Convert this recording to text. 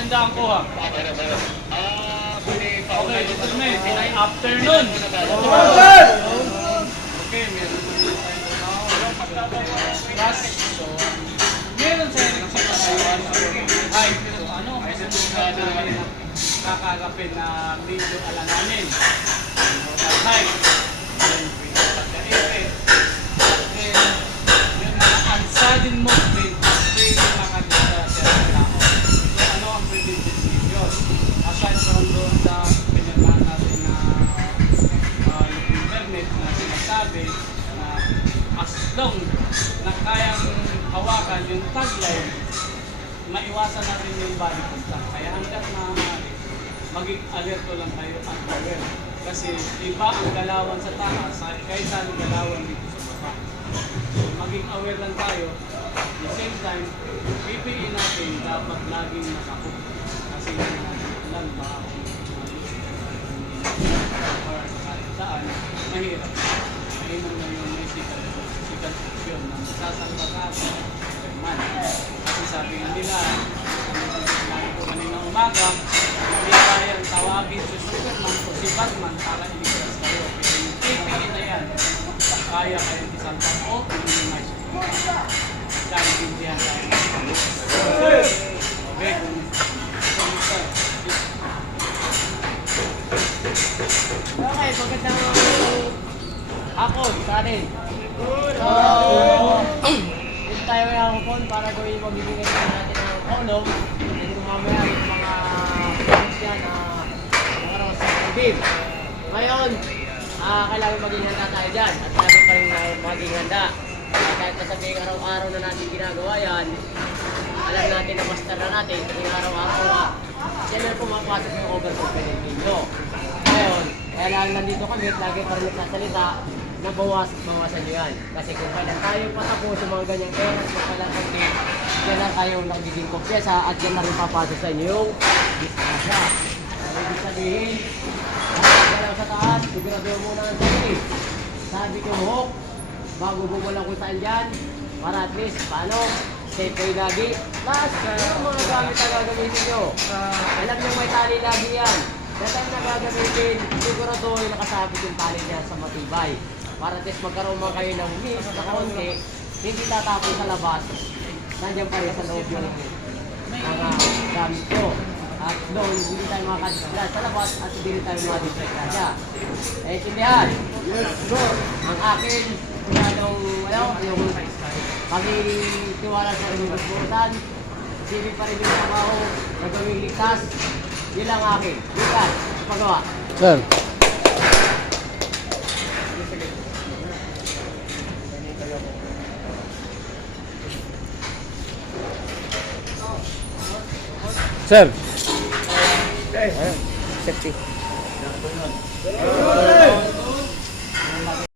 Maganda ang kuha. Okay, ito na eh. Pinay afternoon. Okay, meron plus, so, meron sa electric height. So, ano? Kakalapin na medyo alanganin. Height. Then, pagka-ere. Then, yung mga unsudden movement, pwede makadita sa tao. So, ano ang preventive measures? Aside from doon sa pinirmahan natin na yung permit na sinasabi na as long na kayang hawakan yung tagline, maiwasan natin yung body contact. Kaya hanggat maaari, maging alerto lang tayo at aware. Kasi iba ang galawan sa taas kaysa ang galawan dito sa baba. So, maging aware lang tayo. At the same time, PPE natin dapat laging nakahook. Kasi alam ba kung para sa kahit saan, mahirap. Mainom na yung may sikat-sikat na masasalba sa atin. Kasi sabi nga nila, sinabi ko kanina umaga, hindi kayang tawagin si Superman o si Batman para iligtas kayo. Pero yung PPE na yan, kaya kayong isaltan o i-minimize. Dahil hindi yan tayo. Okay. Okay, magandang hapon sa atin. Dito tayo may hapon para gawin magbibigay natin ng tulong. Dito mamaya yung mga friends yan na nakaroon sa COVID. Ngayon, kailangan maging handa tayo dyan at kailangan pa rin maging handa. Kahit nasabihin araw-araw na natin ginagawa yan, alam natin na master na natin kasi araw-araw na yan ang pumapasok ng overconfident law. Ngayon, kaya lang nandito kami at lagi pa rin nagsasalita na bawasan nyo yan. Kasi kung kailan tayo patapos sa mga ganyang errors, kung kailan hindi, yan lang kayo nagiging kompyesa at yan na rin papasok sa inyo yung disgrasya. Ibig sabihin, lang sa taas, sigurado muna ang sarili. Sabi ko, Hawk, bago bumulang kung saan dyan, para at least, paano, safe kayo lagi. Plus, yung mga gamit na gagamitin nyo, alam nyo may tali lagi yan. Dahil na gagamitin, sigurado yung nakasabit yung tali niya sa matibay. Para at least magkaroon man kayo ng miss na kaunti, hindi tatapon sa labas. Nandiyan pa rin sa loob yung mga gamit ko. At doon, hindi tayo makakadisgrad sa labas at hindi tayo makadisgrad kaya. Eh, sindihan? Yes, sure. Ang akin, masyadong, yung pag-iwala sa inyong kasbutan, sibig pa rin yung trabaho, nagawing ligtas, yun lang akin. Ligtas, pagawa. Sir. Sir. Ayun, safety.